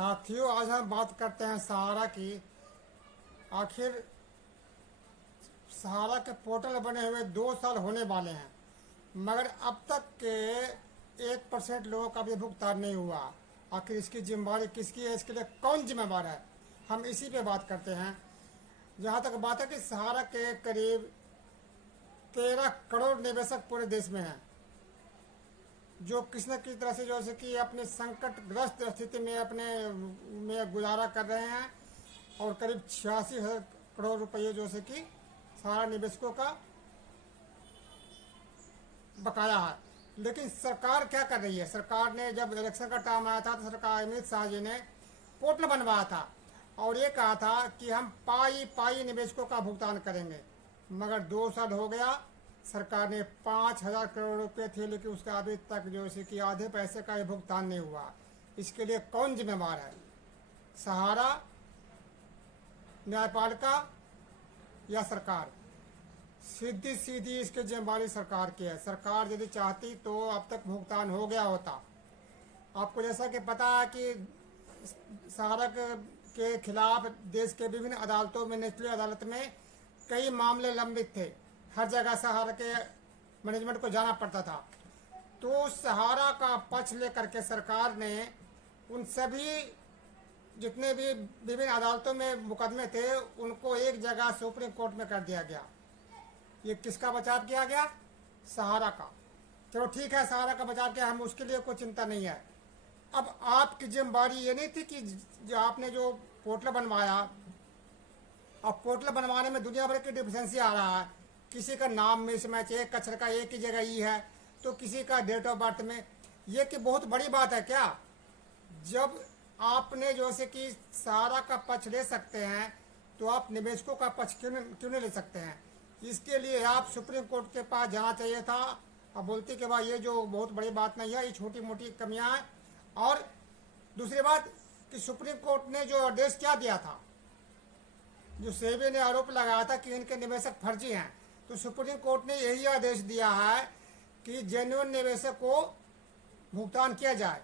साथियों, आज हम बात करते हैं सहारा की। आखिर सहारा के पोर्टल बने हुए 2 साल होने वाले हैं, मगर अब तक के 1% लोगों का भी भुगतान नहीं हुआ। आखिर इसकी जिम्मेदारी किसकी है? इसके लिए कौन जिम्मेदार है? हम इसी पे बात करते हैं। जहाँ तक बात है कि सहारा के करीब 13 करोड़ निवेशक पूरे देश में हैं, जो किसी न किसी तरह से जो है कि अपने संकटग्रस्त स्थिति में अपने में गुजारा कर रहे हैं, और करीब 86,000 करोड़ रुपये जो है कि सारा निवेशकों का बकाया है। लेकिन सरकार क्या कर रही है? सरकार ने जब इलेक्शन का टाइम आया था तो सरकार अमित शाह जी ने पोर्टल बनवाया था और ये कहा था कि हम पाई पाई निवेशकों का भुगतान करेंगे, मगर 2 साल हो गया, सरकार ने 5,000 करोड़ रुपए थे, लेकिन उसका अभी तक जो है कि आधे पैसे का भुगतान नहीं हुआ। इसके लिए कौन जिम्मेदार है? सहारा, न्यायपालिका या सरकार? सीधी सीधी इसकी जिम्मेदारी सरकार की है। सरकार यदि चाहती तो अब तक भुगतान हो गया होता। आपको जैसा कि पता है कि सहारा के खिलाफ देश के विभिन्न अदालतों में, निचली अदालत में कई मामले लंबित थे। हर जगह सहारा के मैनेजमेंट को जाना पड़ता था। तो सहारा का पक्ष लेकर के सरकार ने उन सभी जितने भी विभिन्न अदालतों में मुकदमे थे उनको एक जगह सुप्रीम कोर्ट में कर दिया गया। ये किसका बचाव किया गया? सहारा का। चलो ठीक है, सहारा का बचाव किया, हम उसके लिए कोई चिंता नहीं है। अब आपकी जिम्मेदारी ये नहीं थी कि जो आपने जो पोर्टल बनवाया, अब पोर्टल बनवाने में दुनिया भर की डिफिशेंसी आ रहा है। किसी का नाम मिसमैच, एक अक्षर का एक ही जगह ही है, तो किसी का डेट ऑफ बर्थ में। ये कि बहुत बड़ी बात है क्या? जब आपने जो है कि सहारा का पक्ष ले सकते हैं तो आप निवेशकों का पक्ष क्यों नहीं ले सकते हैं? इसके लिए आप सुप्रीम कोर्ट के पास जाना चाहिए था। अब बोलते कि भाई ये जो बहुत बड़ी बात नहीं है, ये छोटी मोटी कमियां हैं। और दूसरी बात कि सुप्रीम कोर्ट ने जो आदेश क्या दिया था, जो सेबी ने आरोप लगाया था कि इनके निवेशक फर्जी हैं, तो सुप्रीम कोर्ट ने यही आदेश दिया है कि जेन्युइन निवेशक को भुगतान किया जाए।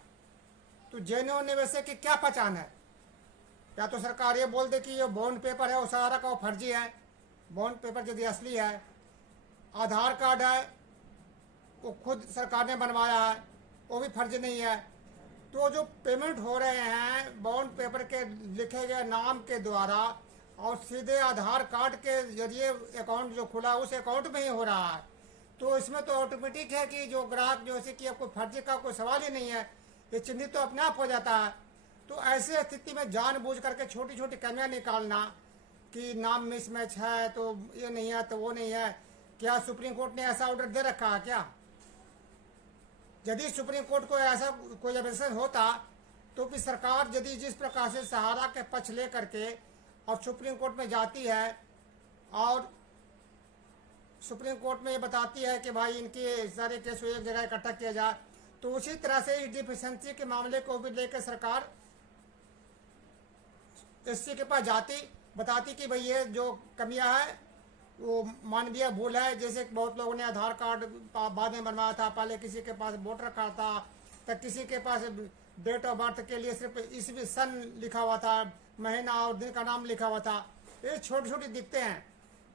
तो जेन्युइन निवेशक की क्या पहचान है? या तो सरकार ये बोल दे कि ये बॉन्ड पेपर है वो सहारा का वो फर्जी है, बॉन्ड पेपर यदि असली है, आधार कार्ड है वो खुद सरकार ने बनवाया है वो भी फर्जी नहीं है, तो जो पेमेंट हो रहे हैं बॉन्ड पेपर के लिखे गए नाम के द्वारा और सीधे आधार कार्ड के जरिए अकाउंट जो खुला उस अकाउंट में ही हो रहा है, तो इसमें तो ऑटोमेटिक है कि जो ग्राहक जो है कि आपको फर्जी का कोई सवाल ही नहीं है, ये चिन्हित तो अपने आप हो जाता है। तो ऐसे स्थिति में जानबूझ करके छोटी छोटी कमियां निकालना कि नाम मिसमैच है तो ये नहीं है तो वो नहीं है, क्या सुप्रीम कोर्ट ने ऐसा ऑर्डर दे रखा है क्या? यदि सुप्रीम कोर्ट को ऐसा कोई ऑब्जेक्शन होता तो भी सरकार यदि जिस प्रकार से सहारा के पक्ष ले करके और सुप्रीम कोर्ट में जाती है और सुप्रीम कोर्ट में ये बताती है कि भाई इनके सारे केस एक जगह इकट्ठा किया जाए, तो उसी तरह से इस डिफिशेंसी के मामले को भी लेकर सरकार एससी के पास जाती, बताती कि भाई ये जो कमियां है वो मानवीय भूल है। जैसे बहुत लोगों ने आधार कार्ड बाद में बनवाया था, पहले किसी के पास वोटर कार्ड था, तो किसी के पास डेट ऑफ बर्थ के लिए सिर्फ ईस्वी सन लिखा हुआ था, महीना और दिन का नाम लिखा हुआ था। ये छोटी छोटी दिक्कतें हैं।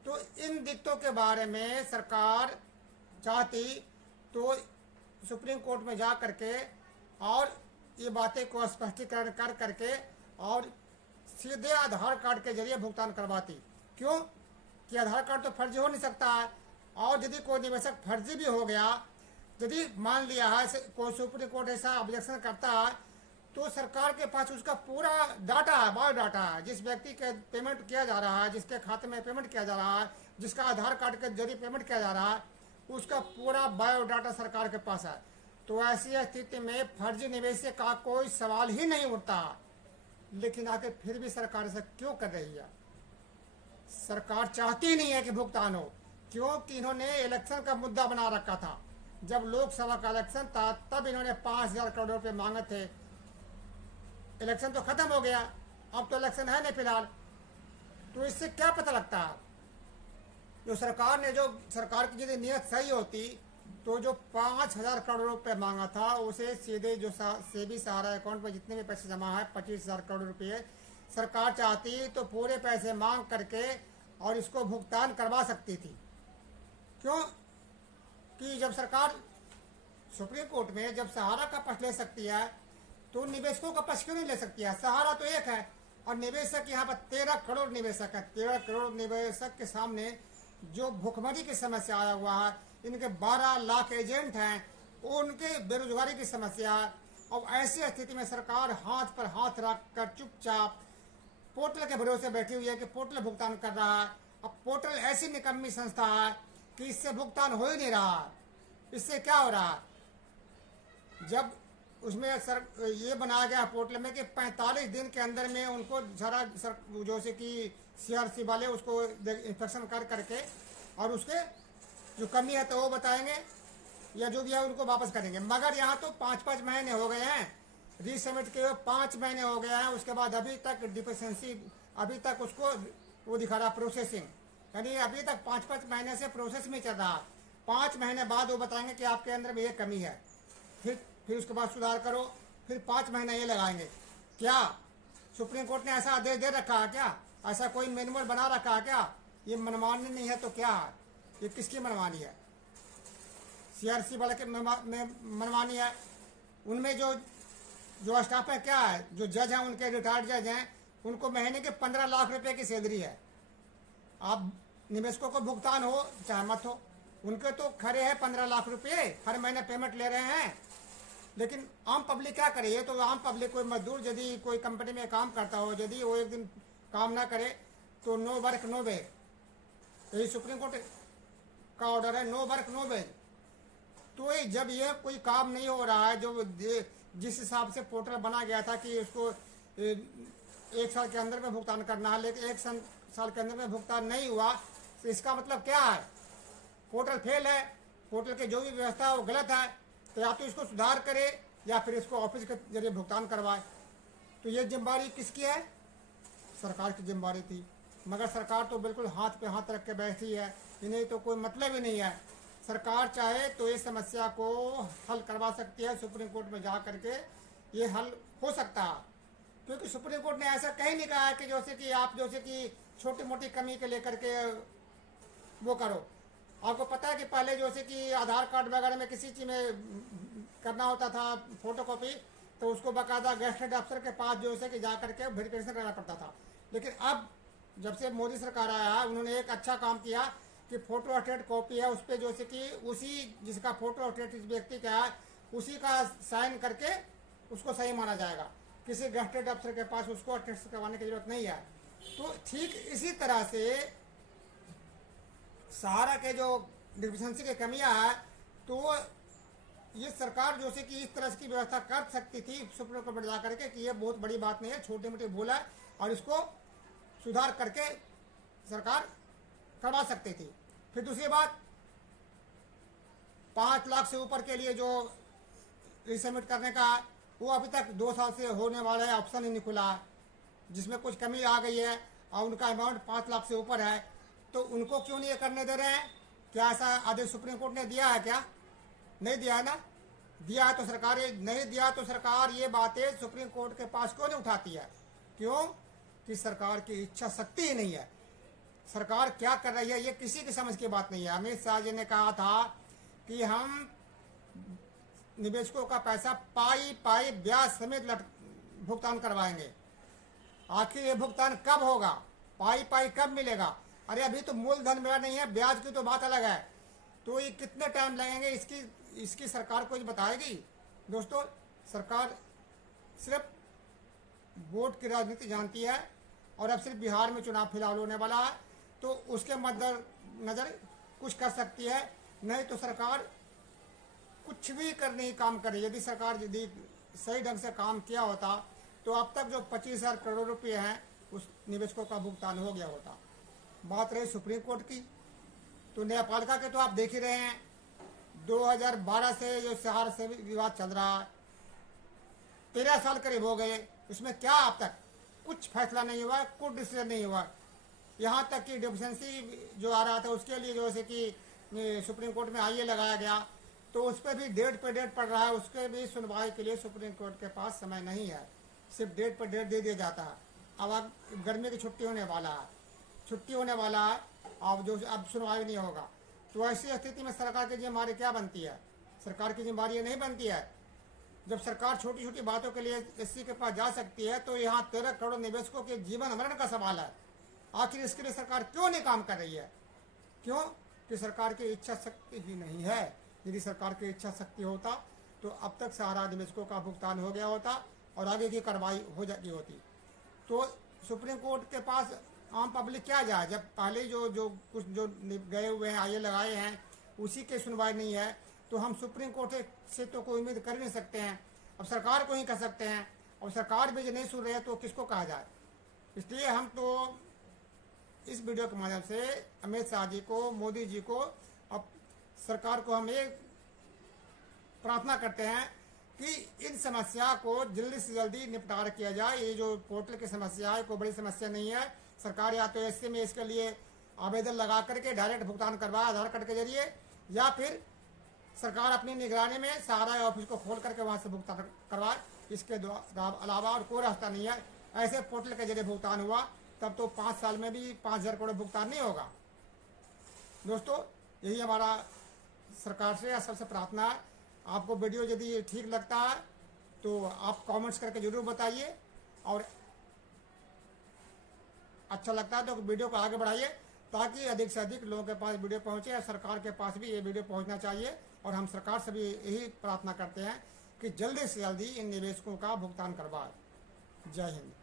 तो इन दिक्कतों के बारे में सरकार चाहती तो सुप्रीम कोर्ट में जा करके और ये बातें को स्पष्टीकरण कर करके और सीधे आधार कार्ड के जरिए भुगतान करवाती। क्यों कि आधार कार्ड तो फर्जी हो नहीं सकता है, और यदि कोई निवेशक फर्जी भी हो गया, यदि मान लिया है कोई सुप्रीम कोर्ट ऐसा ऑब्जेक्शन करता है, तो सरकार के पास उसका पूरा डाटा है, बायोडाटा है, जिस व्यक्ति के पेमेंट किया जा रहा है, जिसके खाते में पेमेंट किया जा रहा है, जिसका आधार कार्ड के जरिए पेमेंट किया जा रहा है, उसका पूरा बायोडाटा सरकार के पास है। तो ऐसी स्थिति में फर्जी निवेशक का कोई सवाल ही नहीं उठता। लेकिन आखिर फिर भी सरकार ऐसा क्यों कर रही है? सरकार चाहती नहीं है कि भुगतान हो, क्योंकि इन्होंने इलेक्शन का मुद्दा बना रखा था। जब लोकसभा का इलेक्शन था तब इन्होंने 5,000 करोड़ रुपए मांगे थे। इलेक्शन तो खत्म हो गया, अब तो इलेक्शन है नहीं फिलहाल। तो इससे क्या पता लगता है? जो सरकार की यदि नीयत सही होती, तो जो 5,000 करोड़ रुपए मांगा था उसे सीधे जो सेबी सहारा अकाउंट में जितने भी पैसे जमा है 25,000 करोड़ रुपए सरकार चाहती तो पूरे पैसे मांग करके और इसको भुगतान करवा सकती थी। क्यों कि जब सरकार सुप्रीम कोर्ट में जब सहारा का पक्ष ले सकती है तो निवेशकों का पक्ष क्यों नहीं ले सकती है? सहारा तो एक है और निवेशक यहाँ पर 13 करोड़ निवेशक है। 13 करोड़ निवेशक के सामने जो भुखमरी की समस्या आया हुआ है, इनके 12 लाख एजेंट हैं, उनके बेरोजगारी की समस्या है। और ऐसी स्थिति में सरकार हाथ पर हाथ रख कर चुपचाप पोर्टल के भरोसे बैठी हुई है कि पोर्टल भुगतान कर रहा है। अब पोर्टल ऐसी निकम्मी संस्था है कि इससे भुगतान हो ही नहीं रहा। इससे क्या हो रहा है? जब उसमें ये बनाया गया पोर्टल में कि 45 दिन के अंदर में उनको सारा जो से कि CRC वाले उसको इंस्पेक्शन कर करके और उसके जो कमी है तो वो बताएंगे या जो भी है उनको वापस करेंगे। मगर यहाँ तो 5-5 महीने हो गए हैं, रीसबमिट के 5 महीने हो गए हैं, उसके बाद अभी तक डिफिशिएंसी अभी तक उसको वो दिखा रहा प्रोसेसिंग, यानी अभी तक 5-5 महीने से प्रोसेस में चल रहा। 5 महीने बाद वो बताएंगे कि आपके अंदर में ये कमी है, फिर उसके बाद सुधार करो, फिर 5 महीने ये लगाएंगे। क्या सुप्रीम कोर्ट ने ऐसा आदेश दे रखा है क्या? ऐसा कोई मैनुअल बना रखा है क्या? ये मनमानी नहीं है तो क्या है? ये किसकी मनमानी है? CRC वाले के मनमानी है। उनमें जो स्टाफ है क्या है, जो जज हैं उनके रिटायर्ड जज हैं, उनको महीने के 15 लाख रुपए की सैलरी है। आप निवेशकों को भुगतान हो चाहे मत हो, उनके तो खरे है 15 लाख रुपए हर महीने पेमेंट ले रहे हैं। लेकिन आम पब्लिक क्या करे? ये तो आम पब्लिक, कोई मजदूर यदि कोई कंपनी में काम करता हो, यदि वो एक दिन काम ना करे तो नो वर्क नो पे, यही सुप्रीम कोर्ट का ऑर्डर है, नो वर्क नो पे। तो जब ये कोई काम नहीं हो रहा है, जो जिस हिसाब से पोर्टल बना गया था कि उसको 1 साल के अंदर में भुगतान करना है, लेकिन 1 साल के अंदर में भुगतान नहीं हुआ, तो इसका मतलब क्या है? पोर्टल फेल है, पोर्टल की जो भी व्यवस्था है वो गलत है। तो या तो इसको सुधार करे या फिर इसको ऑफिस के जरिए भुगतान करवाए। तो ये जिम्मेदारी किसकी है? सरकार की जिम्मेदारी थी। मगर सरकार तो बिल्कुल हाथ पे हाथ रख के बैठी है, इन्हें तो कोई मतलब ही नहीं है। सरकार चाहे तो ये समस्या को हल करवा सकती है, सुप्रीम कोर्ट में जा करके ये हल हो सकता है। क्योंकि सुप्रीम कोर्ट ने ऐसा कहीं नहीं कहा है कि जैसे कि आप जैसे कि छोटी मोटी कमी के लेकर के वो करो। आपको पता है कि पहले जैसे कि आधार कार्ड वगैरह में किसी चीज़ में करना होता था फोटोकॉपी, तो उसको बाकायदा गेस्टेड अफसर के पास जो है कि जा करके वेरिफिकेशन करना पड़ता था। लेकिन अब जब से मोदी सरकार आया है, उन्होंने एक अच्छा काम किया कि फोटो स्टेट कॉपी है उस पर जो है कि उसी जिसका फोटो स्टेट इस व्यक्ति का है उसी का साइन करके उसको सही माना जाएगा। किसी गेस्टेड अफसर के पास उसको अटेस्ट करवाने की जरूरत नहीं है। तो ठीक इसी तरह से सहारा के जो डिफिशिएंसी की कमियां है, तो ये सरकार जो से कि इस तरह की व्यवस्था कर सकती थी सुप्रीम कोर्ट में जा करके कि ये बहुत बड़ी बात नहीं है, छोटी मोटी भूल है और इसको सुधार करके सरकार करवा सकती थी। फिर दूसरी बात, 5 लाख से ऊपर के लिए जो रिसबमिट करने का वो अभी तक 2 साल से होने वाला है, ऑप्शन ही नहीं खुला, जिसमें कुछ कमी आ गई है और उनका अमाउंट 5 लाख से ऊपर है, तो उनको क्यों नहीं करने दे रहे हैं? क्या ऐसा आदेश सुप्रीम कोर्ट ने दिया है क्या? नहीं दिया है ना। दिया है तो सरकार, नहीं दिया तो सरकार ये बातें सुप्रीम कोर्ट के पास क्यों नहीं उठाती है? क्यों कि सरकार की इच्छा शक्ति ही नहीं है। सरकार क्या कर रही है ये किसी की समझ की बात नहीं है। अमित शाह जी ने कहा था कि हम निवेशकों का पैसा पाई पाई ब्याज समेत भुगतान करवाएंगे। आखिर ये भुगतान कब होगा? पाई पाई कब मिलेगा? अरे अभी तो मूलधन मिला नहीं है, ब्याज की तो बात अलग है। तो ये कितने टाइम लगेंगे इसकी सरकार कुछ बताएगी? दोस्तों, सरकार सिर्फ वोट की राजनीति जानती है और अब सिर्फ बिहार में चुनाव फिलहाल होने वाला है, तो उसके मद्देनजर कुछ कर सकती है, नहीं तो सरकार कुछ भी करने ही काम करे। यदि सरकार यदि सही ढंग से काम किया होता तो अब तक जो 25,000 करोड़ रुपए हैं उस निवेशकों का भुगतान हो गया होता। बात रही सुप्रीम कोर्ट की, तो न्यायपालिका के तो आप देख ही रहे हैं, 2012 से जो सहारा से विवाद चल रहा है, 13 साल करीब हो गए, इसमें क्या अब तक कुछ फैसला नहीं हुआ, कुछ डिसीजन नहीं हुआ। यहाँ तक कि डिफिशिएंसी जो आ रहा था उसके लिए जो है कि सुप्रीम कोर्ट में आईए लगाया गया, तो उस पर भी डेट पे डेट पड़ रहा है, उसके भी सुनवाई के लिए सुप्रीम कोर्ट के पास समय नहीं है, सिर्फ डेट पर डेट दे दिया जाता है। अब गर्मी की छुट्टी होने वाला है, छुट्टी होने वाला है, अब सुनवाई नहीं होगा। तो ऐसी स्थिति में सरकार की जिम्मेदारी क्या बनती है? सरकार की जिम्मेदारी ये नहीं बनती है। जब सरकार छोटी छोटी बातों के लिए एससी के पास जा सकती है, तो यहाँ 13 करोड़ निवेशकों के जीवन मरण का सवाल है। आखिर इसके लिए सरकार क्यों नहीं काम कर रही है? क्यों? कि सरकार की इच्छा शक्ति ही नहीं है। यदि सरकार की इच्छा शक्ति होता तो अब तक सारा निवेशकों का भुगतान हो गया होता और आगे की कार्रवाई हो जाती होती। तो सुप्रीम कोर्ट के पास आम पब्लिक क्या जाए, जब पहले जो कुछ जो गए हुए हैं, आगे लगाए हैं, उसी की सुनवाई नहीं है, तो हम सुप्रीम कोर्ट से तो कोई उम्मीद कर नहीं सकते हैं। अब सरकार को ही कह सकते हैं, और सरकार भी जो नहीं सुन रही है तो किसको कहा जाए? इसलिए हम तो इस वीडियो के माध्यम से अमित शाह जी को, मोदी जी को, अब सरकार को हम ये प्रार्थना करते हैं कि इन समस्या को जल्दी से जल्दी निपटारा किया जाए। ये जो पोर्टल की समस्या है कोई बड़ी समस्या नहीं है। सरकार या तो ऐसे में इसके लिए आवेदन लगा करके डायरेक्ट भुगतान करवाए आधार कार्ड के जरिए, या फिर सरकार अपनी निगरानी में सारा ऑफिस को खोल करके वहाँ से भुगतान करवाए। इसके अलावा और कोई रास्ता नहीं है। ऐसे पोर्टल के जरिए भुगतान हुआ तब तो 5 साल में भी 5,000 करोड़ भुगतान नहीं होगा। दोस्तों, यही हमारा सरकार से सबसे प्रार्थना है। आपको वीडियो यदि ठीक लगता है तो आप कमेंट्स करके जरूर बताइए, और अच्छा लगता है तो वीडियो को आगे बढ़ाइए, ताकि अधिक से अधिक लोगों के पास वीडियो पहुंचे और सरकार के पास भी ये वीडियो पहुंचना चाहिए। और हम सरकार से भी यही प्रार्थना करते हैं कि जल्दी से जल्दी इन निवेशकों का भुगतान करवाए। जय हिंद।